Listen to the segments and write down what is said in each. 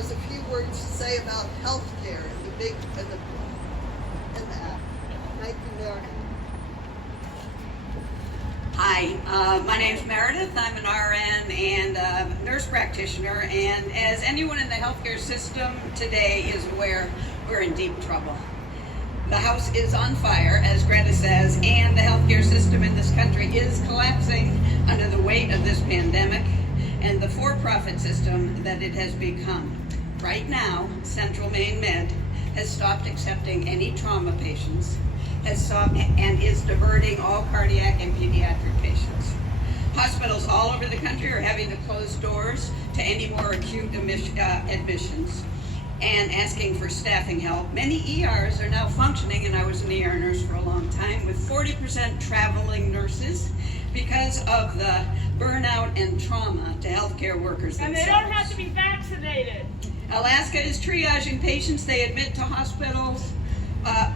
has a few words to say about health care and the big and the act. Thank you, Meredith. Hi, my name's Meredith. I'm an RN and a nurse practitioner, and as anyone in the healthcare system today is aware, we're in deep trouble. The house is on fire, as Greta says, and the healthcare system in this country is collapsing under the weight of this pandemic and the for-profit system that it has become. Right now, Central Maine Med has stopped accepting any trauma patients, has stopped and is diverting all cardiac and pediatric patients. Hospitals all over the country are having to close doors to any more acute admissions and asking for staffing help. Many ERs are now functioning, and I was an ER nurse for a long time, with 40% traveling nurses because of the burnout and trauma to healthcare workers themselves. And they don't have to be vaccinated. Alaska is triaging patients they admit to hospitals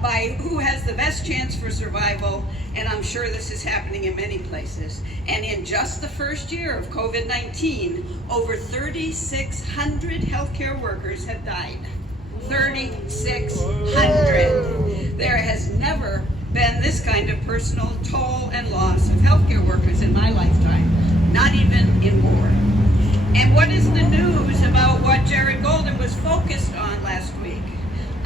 by who has the best chance for survival, and I'm sure this is happening in many places. And in just the first year of COVID-19, over 3,600 healthcare workers have died. 3,600. There has never been this kind of personal toll and loss of healthcare workers in my lifetime, not even in war. And what is the news about what Jared Golden was focused on last week?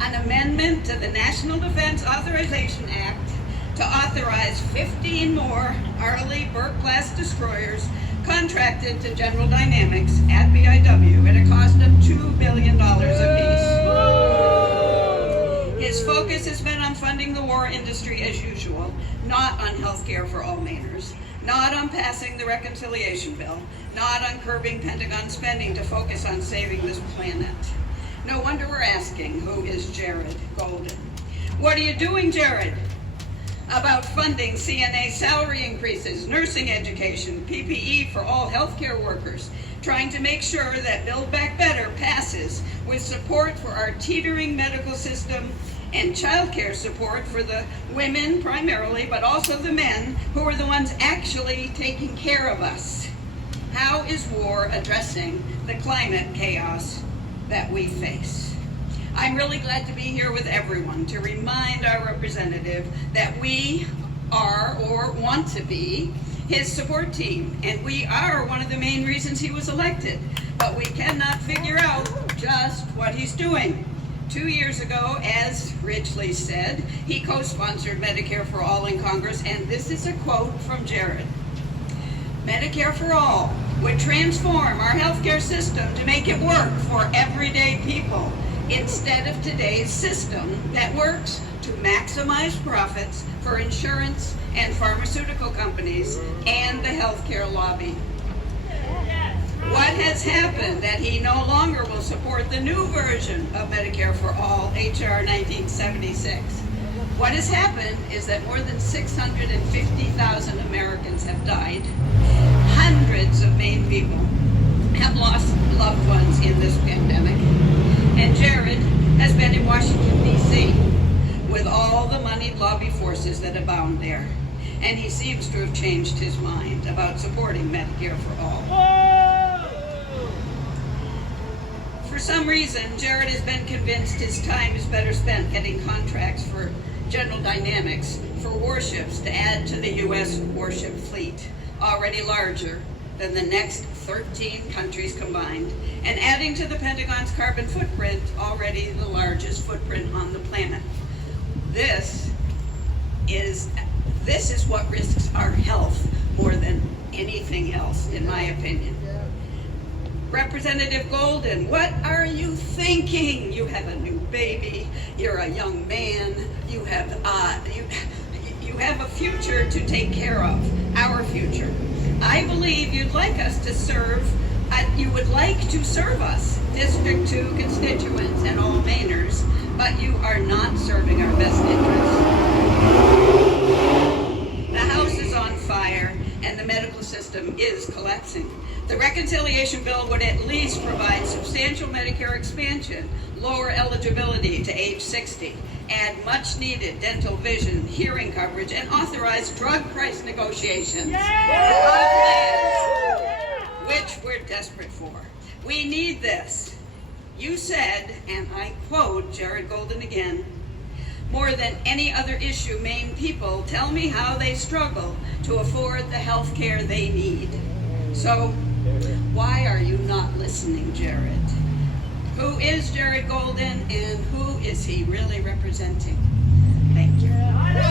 An amendment to the National Defense Authorization Act to authorize 15 more Arleigh Burke-class destroyers contracted to General Dynamics at BIW at a cost of $2 billion apiece. His focus has been on funding the war industry as usual, not on health care for all Mainers, not on passing the reconciliation bill, not on curbing Pentagon spending to focus on saving this planet. No wonder we're asking, who is Jared Golden? What are you doing, Jared, about funding CNA salary increases, nursing education, PPE for all healthcare workers, trying to make sure that Build Back Better passes with support for our teetering medical system and child care support for the women primarily, but also the men who are the ones actually taking care of us? How is war addressing the climate chaos that we face? I'm really glad to be here with everyone to remind our representative that we are, or want to be, his support team, and we are one of the main reasons he was elected, but we cannot figure out just what he's doing. 2 years ago, as Ridgely said, he co-sponsored Medicare for All in Congress, and this is a quote from Jared. Medicare for All would transform our healthcare system to make it work for everyday people instead of today's system that works to maximize profits for insurance and pharmaceutical companies and the healthcare lobby. What has happened that he no longer will support the new version of Medicare for All, HR 1976? What has happened is that more than 650,000 Americans have died. Hundreds of Maine people have lost loved ones in this pandemic. And Jared has been in Washington, D.C. with all the moneyed lobby forces that abound there. And he seems to have changed his mind about supporting Medicare for all. For some reason, Jared has been convinced his time is better spent getting contracts for General Dynamics for warships to add to the U.S. warship fleet, already larger than the next 13 countries combined, and adding to the Pentagon's carbon footprint, already the largest footprint on the planet. This is what risks our health more than anything else, in my opinion. Representative Golden, what are you thinking? You have a new baby, you're a young man, you have a future to take care of, our future. I believe you'd like us to serve, you would like to serve us, District 2 constituents and all Mainers, but you are not serving our best interests. The House is on fire and the medical system is collapsing. The reconciliation bill would at least provide substantial Medicare expansion, lower eligibility to age 60, add much needed dental, vision, hearing coverage, and authorize drug price negotiations for our plans, which we're desperate for. We need this. You said, and I quote Jared Golden again, "More than any other issue, Maine people tell me how they struggle to afford the health care they need." So why are you not listening, Jared? Who is Jared Golden and who is he really representing? Thank you.